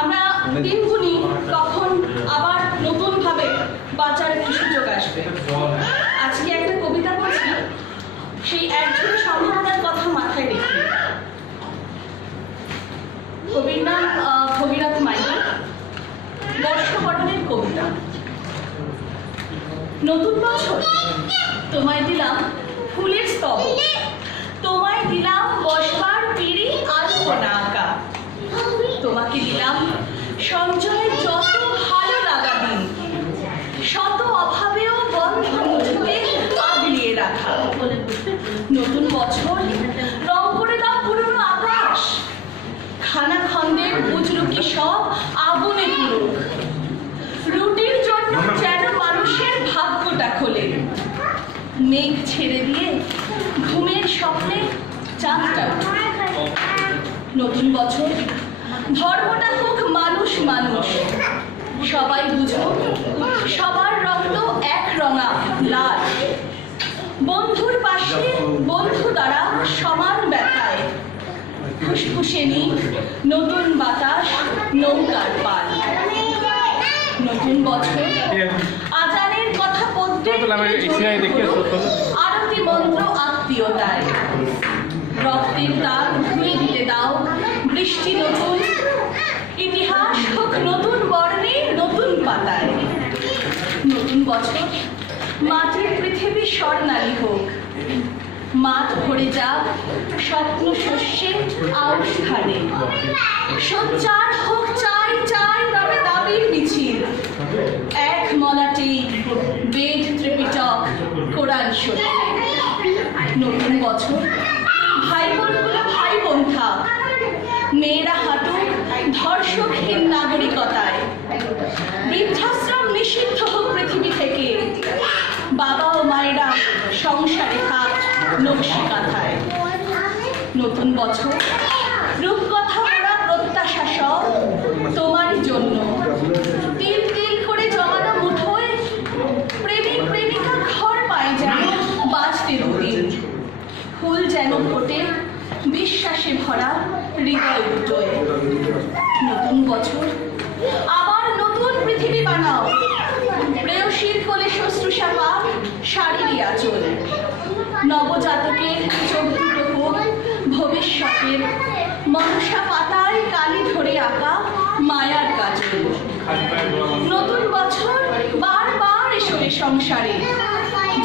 আমরা দিন গুনি তখন আবার নতুনভাবে বাঁচার একটি সুযোগ আসবে। আজকে একটা কবিতা বলছি, সেই একজন সম্ভাবনার কথা মাথায় রেখে। কবির নাম ভগীরথ মাইতি, বর্ষবরণের কবিতা। নতুন বছর, তোমায় দিলাম ফুলের স্তব, তোমায় দিলাম বসবার পিড়ি আলপনা আঁকা, তোমাকে দিলাম সঞ্চয়ের যত ভালো লাগা দিন, শত অভাবেও বন্ধন মুঠোতে আগলিয়ে রাখা। নতুন বছর, রং করে দাও পুরনো আকাশ, খানা খন্দের বুজরুকি সব আগুনে পুরুক, রুটির জন্য যেন মানুষের ভাগ্যটা খোলে, মেঘ ছেড়ে দিয়ে ঘুমের স্বপ্নে চাঁদটা ওঠে। নতুন বছর, ধর্মটা হোক মানুষ মানুষ, সবাই বুঝুক সবার রক্ত এক রঙা লাল, বন্ধুর পাশে বন্ধু দ্বারা সমান ব্যথায়, ফুসফুসে নিক নতুন বাতাস নৌকার পাল। নতুন বছর, আজানের কথা পদ্মে আরতি মন্ত্র আত্মীয়তায়, রক্তের দাগ ধুয়ে দিতে দাও বৃষ্টি নতুন, ইতিহাস হোক নতুন বর্ণে নতুন পাতায়। নতুন বছর, মাটির পৃথিবী স্বর্ণালী হোক, মাঠ ভরে যাক স্বপ্ন শস্যে আউশ ধানে, সোচ্চার হোক চাই চাই তবে দাবির মিছিল, এক মলাটেই বেদ ত্রিপিটক কোরআন শরীফ। নতুন বছর, ভাই বোনগুলো ভাই বোন থাক, মেয়েরা হাঁটুক ধর্ষকহীন নাগরিকতায়, বৃদ্ধাশ্রম নিষিদ্ধ হোক পৃথিবী থেকে, বাবা ও মায়েরা সংসারে থাক নকশি কাঁথায়। নতুন বছর, রূপকথা ওরা প্রত্যাশা সব তোমারই জন্য, তিল তিল করে জমানো মুঠোয় প্রেমিক প্রেমিকা ঘর পায় যেন বাঁচতে দুদিন, ফুল যেন ফোটে বিশ্বাসে ভরা হৃদয় দুটোয়। নতুন বছর, আবার নতুন পৃথিবী বানাও, প্রেয়সীর কোলে শুশ্রূষা পাক শাড়ির আঁচল, নবজাতকের চোখ দুটো হোক ভবিষ্যতের মনসা পাতায় কালি ধরে আঁকা মায়ার কাজল। নতুন বছর, বারবার এসো এ সংসারে,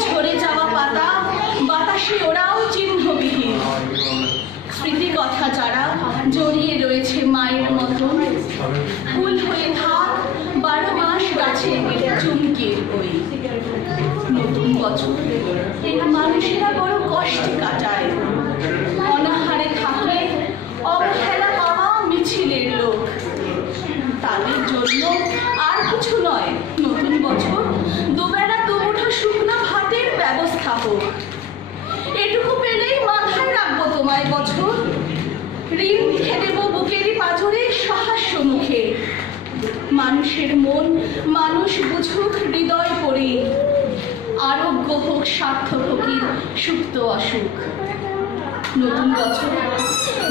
ঝরে যাওয়া পাতা বাতাসে ওরাও চিহ্নবিহীন, স্মৃতি কথা যারা জড়িয়ে রয়েছে মায়ের মতন, ফুল হয়ে থাক 12 মাস গাছে চুমকির বই। নতুন বছর, মানুষেরা বড় কষ্টে কাটায়, অনাহারে থাকে অবহেলা পাওয়া মিছিলের লোক, তাদের জন্য আর কিছু নয় নতুন বছর, দুবেলা দুমুঠো শুকনো ভাতের ব্যবস্থা হোক, এটুকু পেলেই মাথায় রাখবো তোমায় বছর, ঋণ লিখে দেব বুকেরই পাঁজরে সহাস্য মুখে, মানুষের মন মানুষ বুঝুক হৃদয় পড়ে, আরোগ্য হোক স্বার্থ ফকির সুপ্ত অসুখ। নতুন বছর,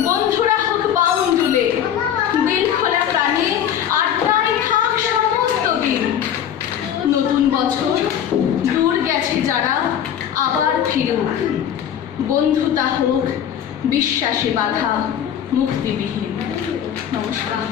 বন্ধুরা হোক বাউন দুলে, দিল খোলা প্রাণে আড্ডায় থাক সমস্ত দিন। নতুন বছর, দূর গেছে যারা আবার ফিরুক, বন্ধুতা হোক বিশ্বাসে বাঁধা মুক্তিবিহীন। নমস্কার।